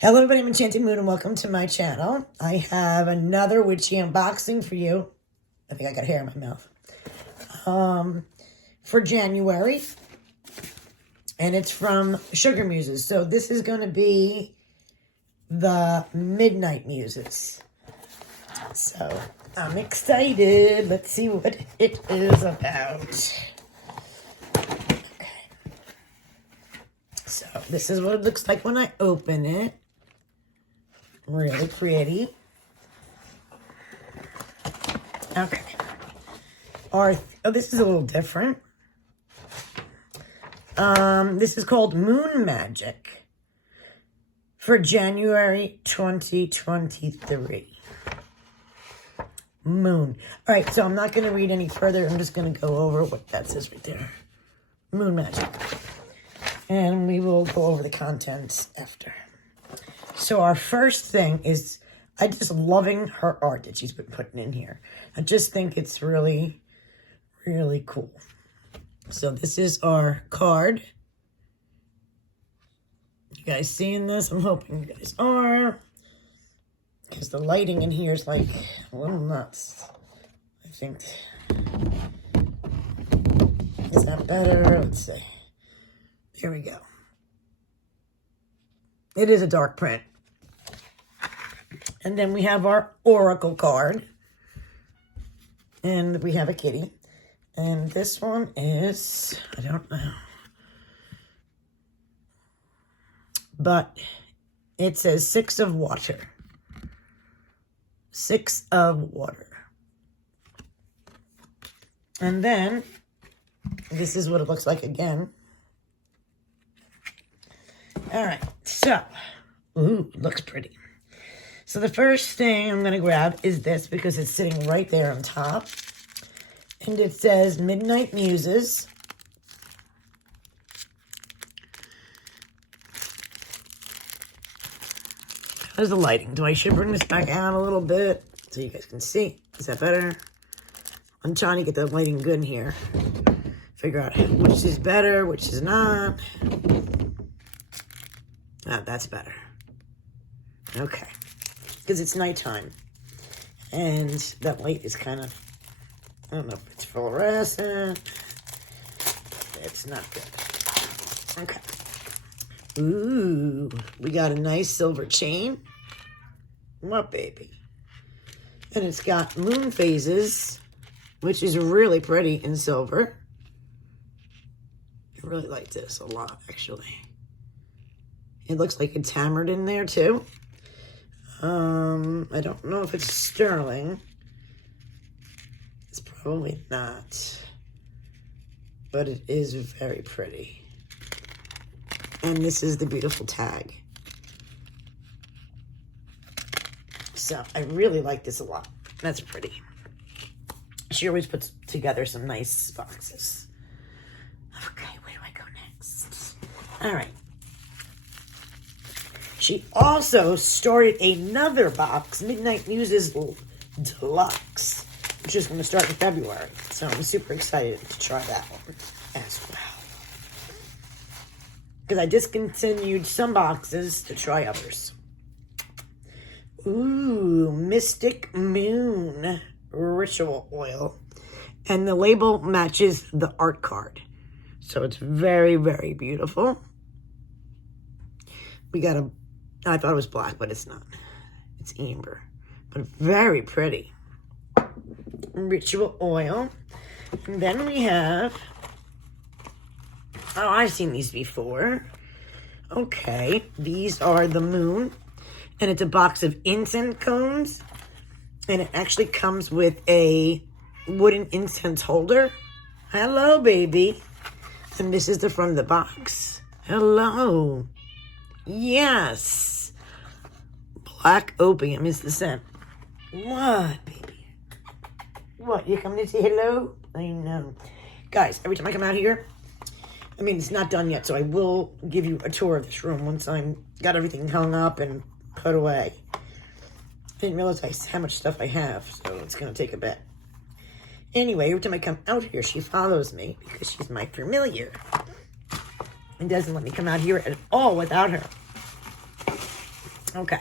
Hello everybody, I'm Enchanted Moon and welcome to my channel. I have another witchy unboxing for you. I think I got hair in my mouth. For January. And it's from Sugar Muses. So this is going to be the Midnight Muses. So I'm excited. Let's see what it is about. Okay. So this is what it looks like when I open it. Really pretty. Okay. This is a little different. This is called Moon Magick for January 2023. Moon. All right, so I'm not going to read any further. I'm just going to go over what that says right there. Moon Magick. And we will go over the contents after. So our first thing is, I just loving her art that she's been putting in here. I just think it's really, really cool. So this is our card. You guys seeing this? I'm hoping you guys are. Because the lighting in here is like a little nuts. I think. Is that better? Let's see. Here we go. It is a dark print. And then we have our Oracle card. And we have a kitty. And this one is, I don't know. But it says 6 of water. 6 of water. And then, this is what it looks like again. All right, so, ooh, looks pretty. So the first thing I'm going to grab is this because it's sitting right there on top. And it says Midnight Muses. How's the lighting? Should bring this back out a little bit so you guys can see? Is that better? I'm trying to get the lighting good in here. Figure out which is better, which is not. Ah, that's better. Okay. Because it's nighttime. And that light is kind of, I don't know if it's fluorescent. It's not good. Okay. Ooh, we got a nice silver chain. What, baby? And it's got moon phases, which is really pretty in silver. I really like this a lot, actually. It looks like it's hammered in there, too. I don't know if it's sterling. It's probably not. But it is very pretty. And this is the beautiful tag. So, I really like this a lot. That's pretty. She always puts together some nice boxes. Okay, where do I go next? All right. She also started another box, Midnight Muses Deluxe, which is going to start in February. So I'm super excited to try that one as well. Because I discontinued some boxes to try others. Ooh, Mystic Moon Ritual Oil. And the label matches the art card. So it's very, very beautiful. We got a, I thought it was black, but it's not. It's amber. But very pretty. Ritual oil. And then we have, oh, I've seen these before. Okay, these are the moon. And it's a box of incense cones. And it actually comes with a wooden incense holder. Hello, baby. And this is the front of the box. Hello. Yes. Black opium is the scent. What, baby? What, you coming to say hello? I know. Guys, every time I come out here, I mean, it's not done yet, so I will give you a tour of this room once I'm got everything hung up and put away. I didn't realize how much stuff I have, so it's going to take a bit. Anyway, every time I come out here, she follows me because she's my familiar. And doesn't let me come out here at all without her. Okay.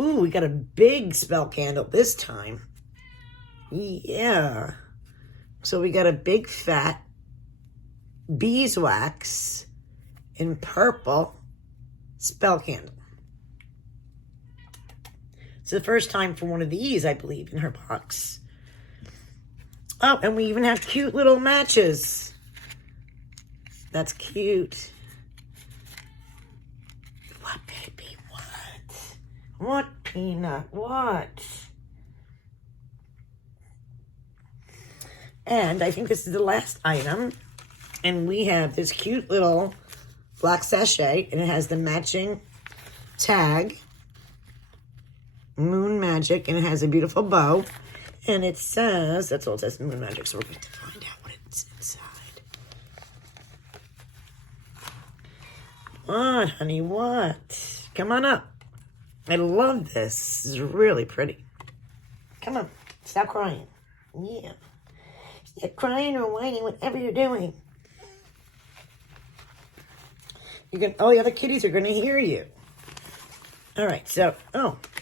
Ooh, we got a big spell candle this time. Yeah. So we got a big fat beeswax in purple spell candle. It's the first time for one of these, I believe, in her box. Oh, and we even have cute little matches. That's cute. What, baby? What? What, Peanut? What? And I think this is the last item. And we have this cute little black sachet. And it has the matching tag. Moon Magic. And it has a beautiful bow. And it says, that's all it says, Moon Magic. So we're going to find out what it's inside. What, honey? What? Come on up. I love this. This is really pretty. Come on. Stop crying. Yeah. Stop crying or whining, whatever you're doing. All the other kitties are going to hear you. All right. So,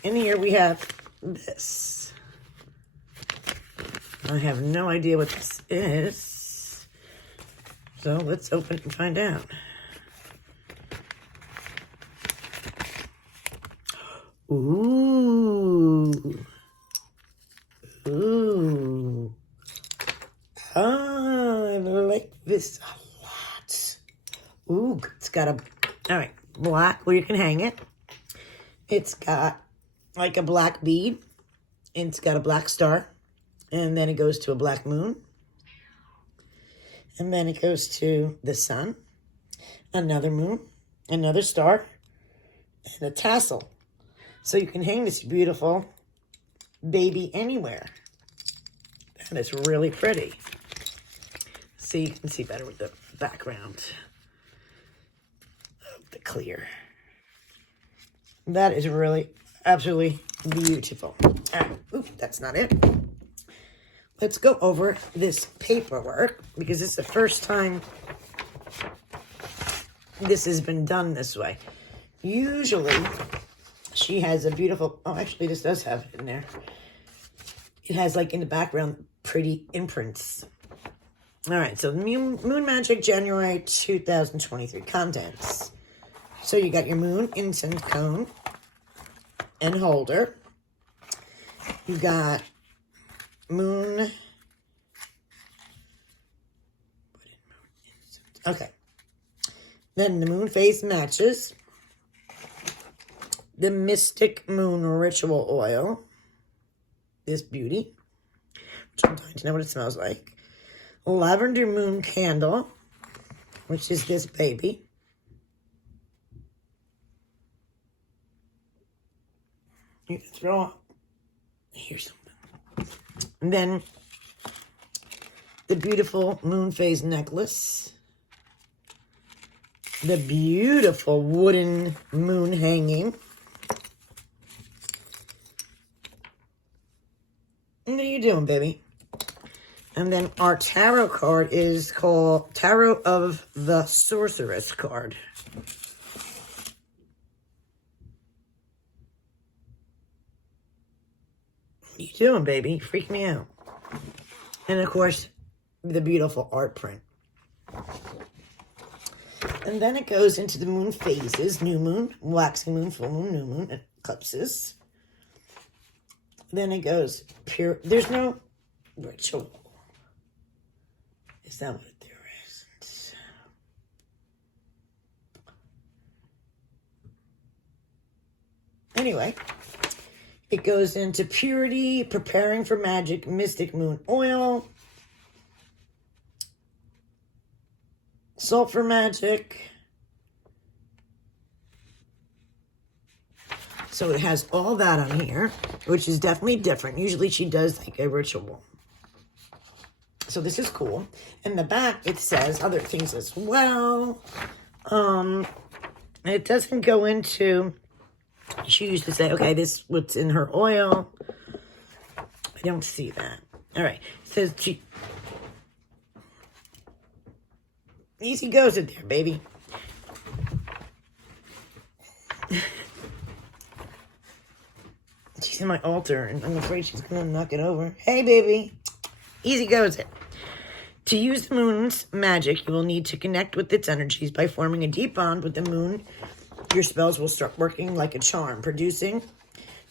in here we have this. I have no idea what this is. So, let's open it and find out. Ooh. Ooh. Oh, I like this a lot. Ooh, it's got all right, black where you can hang it. It's got like a black bead. And it's got a black star. And then it goes to a black moon. And then it goes to the sun. Another moon. Another star. And a tassel. So you can hang this beautiful baby anywhere. That is really pretty. See, you can see better with the background of the clear. That is really, absolutely beautiful. All right, oops, that's not it. Let's go over this paperwork because it's the first time this has been done this way. Usually, she has a beautiful, actually this does have it in there. It has like in the background pretty imprints. All right, so Moon Magic January 2023 contents. So you got your Moon Incense cone and holder. You got Moon. Okay. Then the Moon Phase matches. The Mystic Moon Ritual Oil. This beauty. Which I'm dying to know what it smells like. Lavender Moon Candle. Which is this baby. You can throw up. Here's something. And then the beautiful Moon Phase necklace. The beautiful wooden moon hanging. What are you doing, baby? And then our tarot card is called Tarot of the Sorceress card. What are you doing, baby? Freak me out. And of course, the beautiful art print. And then it goes into the moon phases. New moon, waxing moon, full moon, new moon, eclipses. Then it goes pure. There's no ritual. Is that what there is? Anyway, it goes into purity, preparing for magic, mystic moon oil, sulfur magic. So it has all that on here, which is definitely different. Usually she does like a ritual. So this is cool. In the back, it says other things as well. It doesn't go into, she used to say, okay, this what's in her oil. I don't see that. All right. It says she, easy goes it there, baby. She's in my altar, and I'm afraid she's going to knock it over. Hey, baby. Easy goes it. To use the moon's magic, you will need to connect with its energies by forming a deep bond with the moon. Your spells will start working like a charm, producing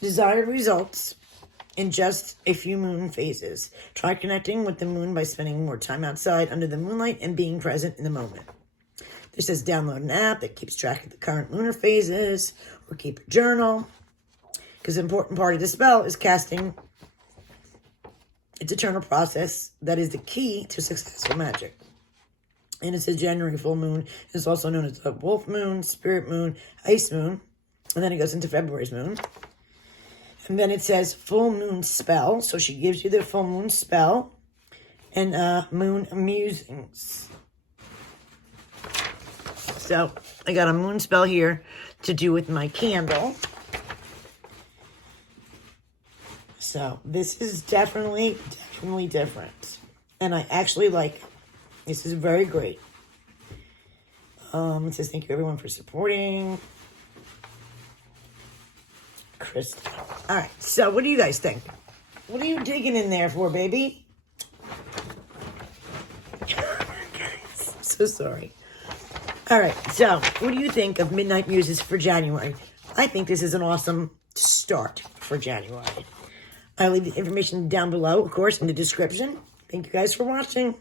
desired results in just a few moon phases. Try connecting with the moon by spending more time outside under the moonlight and being present in the moment. This says download an app that keeps track of the current lunar phases, or keep a journal, because an important part of the spell is casting. It's a eternal process that is the key to successful magic. And it's a January full moon. It's also known as the wolf moon, spirit moon, ice moon. And then it goes into February's moon. And then it says full moon spell. So she gives you the full moon spell and moon musings. So I got a moon spell here to do with my candle. So this is definitely different. And I actually like it. This is very great. It says, thank you everyone for supporting. Crystal. All right, so what do you guys think? What are you digging in there for, baby? So sorry. All right, so what do you think of Midnight Muses for January? I think this is an awesome start for January. I'll leave the information down below, of course, in the description. Thank you guys for watching.